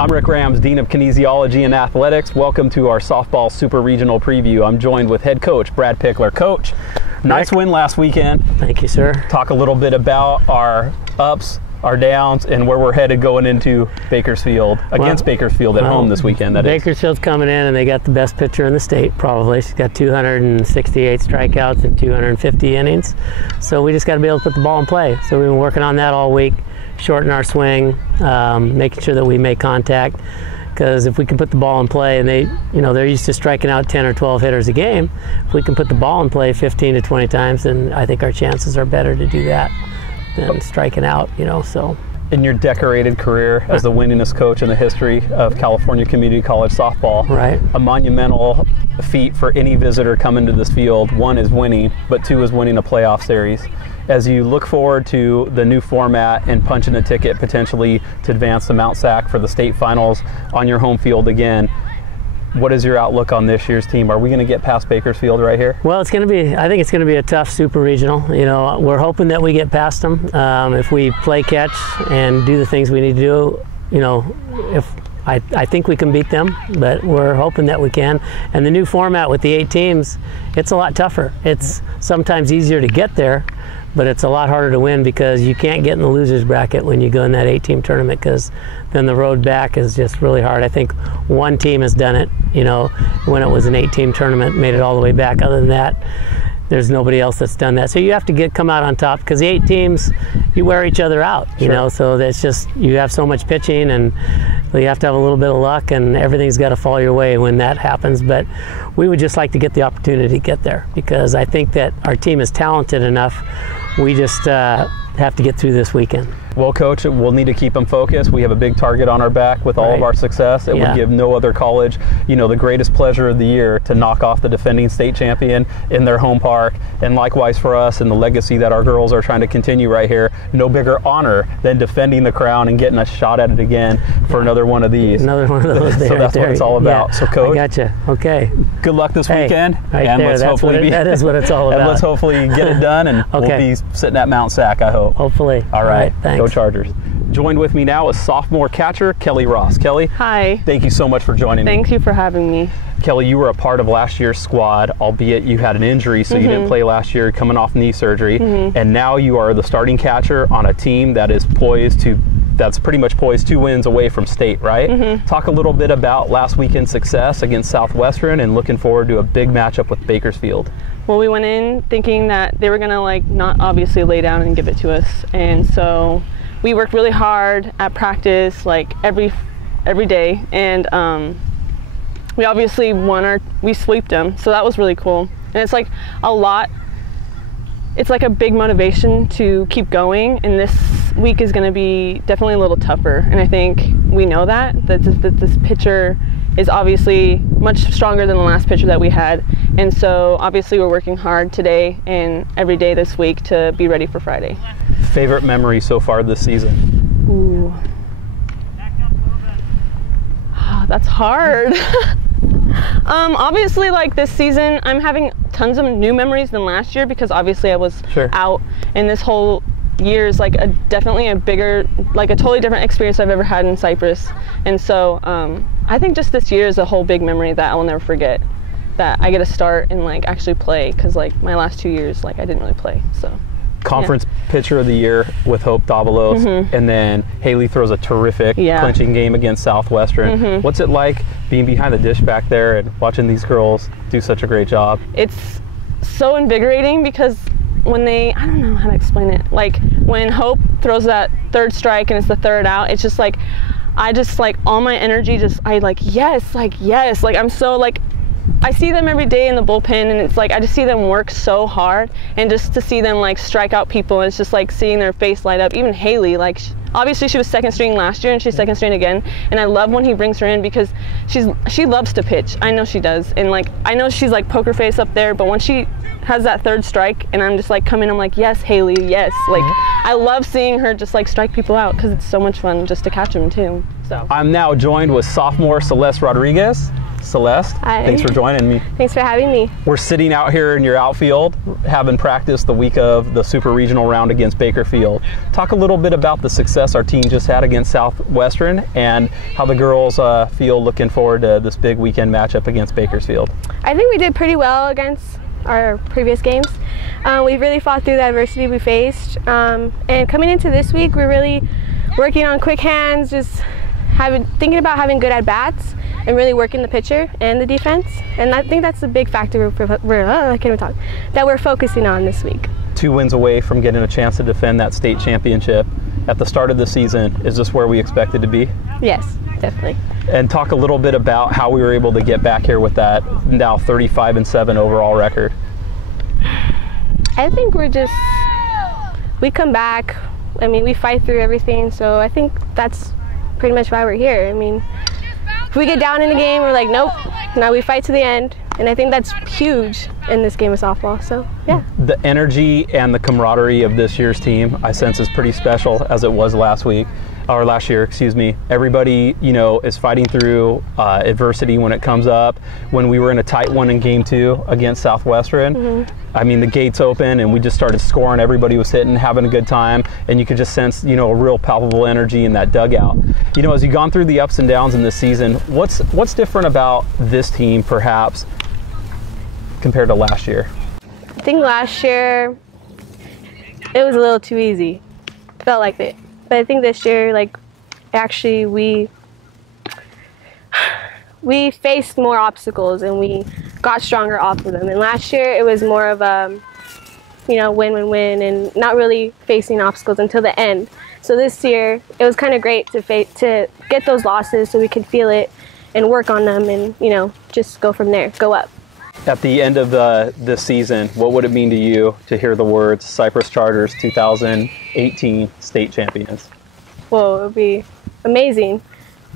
I'm Rick Rams, Dean of Kinesiology and Athletics. Welcome to our softball Super Regional preview. I'm joined with head coach Brad Pickler. Coach, nice win last weekend. Thank you, sir. Talk a little bit about our ups, our downs, and where we're headed going into Bakersfield, against Bakersfield at home this weekend. Bakersfield's coming in, and they got the best pitcher in the state, probably. She's got 268 strikeouts and 250 innings. So we just got to be able to put the ball in play. So we've been working on that all week, shorten our swing, making sure that we make contact. Because if we can put the ball in play, and they're used to striking out 10 or 12 hitters a game, if we can put the ball in play 15 to 20 times, then I think our chances are better to do that than striking out, so. In your decorated career as the winningest coach in the history of California Community College softball, right, a monumental feat for any visitor coming to this field. One is winning, but two is winning a playoff series. As you look forward to the new format and punching a ticket potentially to advance to Mount Sac for the state finals on your home field again, what is your outlook on this year's team? Are we going to get past Bakersfield right here? Well, I think it's going to be a tough Super Regional. We're hoping that we get past them. If we play catch and do the things we need to do, I think we can beat them, but we're hoping that we can. And the new format with the 8 teams, it's a lot tougher. It's sometimes easier to get there, but it's a lot harder to win because you can't get in the loser's bracket when you go in that 8-team tournament, because then the road back is just really hard. I think one team has done it, when it was an 8-team tournament, made it all the way back. Other than that, there's nobody else that's done that. So you have to come out on top, because the 8 teams, you wear each other out, so that's just, you have so much pitching, and you have to have a little bit of luck, and everything's got to fall your way when that happens. But we would just like to get the opportunity to get there, because I think that our team is talented enough. We just have to get through this weekend. Well, Coach, we'll need to keep them focused. We have a big target on our back with all of our success. It would give no other college, the greatest pleasure of the year to knock off the defending state champion in their home park. And likewise for us, and the legacy that our girls are trying to continue right here, no bigger honor than defending the crown and getting a shot at it again for another one of these. Another one of those. So that's what it's all about. So, Coach, I gotcha. Okay. Good luck this weekend. And that is what it's all about. And let's hopefully get it done, and we'll be sitting at Mount Sac, I hope. Hopefully. All right. Thanks. Go Chargers. Joined with me now is sophomore catcher Kellee Ross. Kellee. Hi. Thank you so much for joining me. Thank you for having me. Kellee, you were a part of last year's squad, albeit you had an injury, so you didn't play last year, coming off knee surgery, and now you are the starting catcher on a team that is that's pretty much poised 2 wins away from state, right? Talk a little bit about last weekend's success against Southwestern and looking forward to a big matchup with Bakersfield. Well, we went in thinking that they were going to not obviously lay down and give it to us, and so we worked really hard at practice, every day, and we obviously we sweeped them, so that was really cool. And it's it's a big motivation to keep going, and this week is going to be definitely a little tougher, and I think we know that this pitcher is obviously much stronger than the last pitcher that we had, and so obviously we're working hard today and every day this week to be ready for Friday. Favorite memory so far this season? Ooh. That's hard. Obviously, this season, I'm having tons of new memories than last year, because obviously I was out, and this whole year is definitely a bigger, a totally different experience I've ever had in Cypress. And so I think just this year is a whole big memory that I will never forget, that I get to start and actually play, because my last 2 years I didn't really play. So Conference Pitcher of the Year with Hope Davalos, and then Hailey throws a terrific clinching game against Southwestern. What's it like being behind the dish back there and watching these girls do such a great job? It's so invigorating, because when I don't know how to explain it, when Hope throws that third strike and it's the third out, it's just I just all my energy yes, I'm so I see them every day in the bullpen, and it's I just see them work so hard, and just to see them strike out people, and it's just seeing their face light up. Even Hailey, obviously she was second string last year, and she's second string again, and I love when he brings her in, because she loves to pitch. I know she does, and I know she's poker face up there, but when she has that third strike and I'm just coming, I'm yes, Hailey, yes. I love seeing her just strike people out, because it's so much fun just to catch them too. So I'm now joined with sophomore Celeste Rodriguez. Celeste, Hi. Thanks for joining me. Thanks for having me. We're sitting out here in your outfield, having practice the week of the Super Regional round against Bakersfield. Talk a little bit about the success our team just had against Southwestern and how the girls feel looking forward to this big weekend matchup against Bakersfield. I think we did pretty well against our previous games. We really fought through the adversity we faced. And coming into this week, we're really working on quick hands, just thinking about having good at-bats and really working the pitcher and the defense. And I think that's a big factor that we're focusing on this week. 2 wins away from getting a chance to defend that state championship. At the start of the season, is this where we expected to be? Yes, definitely. And talk a little bit about how we were able to get back here with that now 35-7 overall record. I think we come back. I mean, we fight through everything, so I think that's pretty much why we're here. I mean, if we get down in the game, we're like, nope, now we fight to the end. And I think that's huge in this game of softball, so yeah. The energy and the camaraderie of this year's team, I sense, is pretty special as it was last year, excuse me. Everybody, is fighting through adversity when it comes up. When we were in a tight one in game 2 against Southwestern, I mean, the gates open and we just started scoring. Everybody was hitting, having a good time, and you could just sense, a real palpable energy in that dugout. As you've gone through the ups and downs in this season, what's different about this team, perhaps, compared to last year? I think last year it was a little too easy. Felt like it. But I think this year, actually we faced more obstacles and we got stronger off of them. And last year it was more of a, win-win-win and not really facing obstacles until the end. So this year it was kind of great to get those losses so we could feel it and work on them and, just go from there, go up. At the end of this season, what would it mean to you to hear the words Cypress Chargers 2018 state champions? Well, it would be amazing.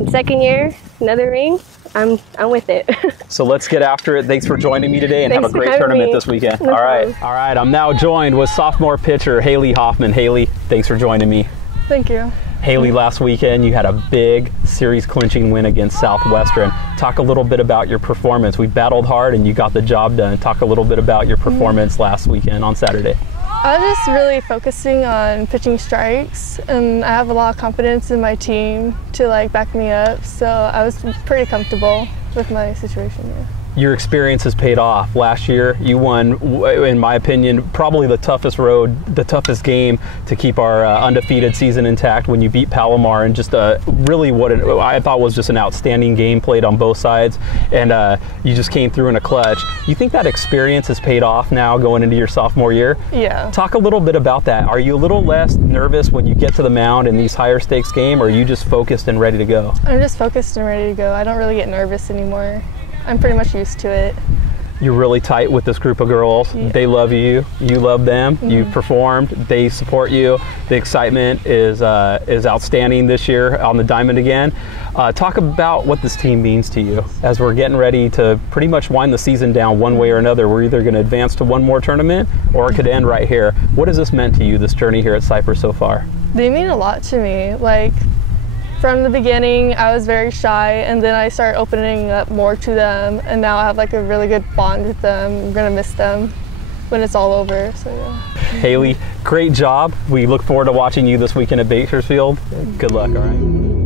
Second year, another ring, I'm with it. So let's get after it. Thanks for joining me today and have a great tournament this weekend. No problem. All right. I'm now joined with sophomore pitcher Hailey Hoffman. Hailey, thanks for joining me. Thank you. Hailey, last weekend you had a big series clinching win against Southwestern. Talk a little bit about your performance. We battled hard and you got the job done. Talk a little bit about your performance last weekend on Saturday. I was just really focusing on pitching strikes, and I have a lot of confidence in my team to back me up, so I was pretty comfortable with my situation. Yeah. Your experience has paid off. Last year, you won, in my opinion, probably the toughest toughest game to keep our undefeated season intact when you beat Palomar, and just really what I thought was just an outstanding game played on both sides, and you just came through in a clutch. You think that experience has paid off now going into your sophomore year? Yeah. Talk a little bit about that. Are you a little less nervous when you get to the mound in these higher stakes games, or are you just focused and ready to go? I'm just focused and ready to go. I don't really get nervous anymore. I'm pretty much used to it. You're really tight with this group of girls. Yeah. They love you. You love them. You performed. They support you. The excitement is outstanding this year on the diamond again. Talk about what this team means to you as we're getting ready to pretty much wind the season down one way or another. We're either going to advance to one more tournament or it could end right here. What has this meant to you, this journey here at Cypress so far? They mean a lot to me. From the beginning, I was very shy, and then I started opening up more to them, and now I have a really good bond with them. I'm gonna miss them when it's all over, so yeah. Hailey, great job. We look forward to watching you this weekend at Bakersfield. Good luck, all right?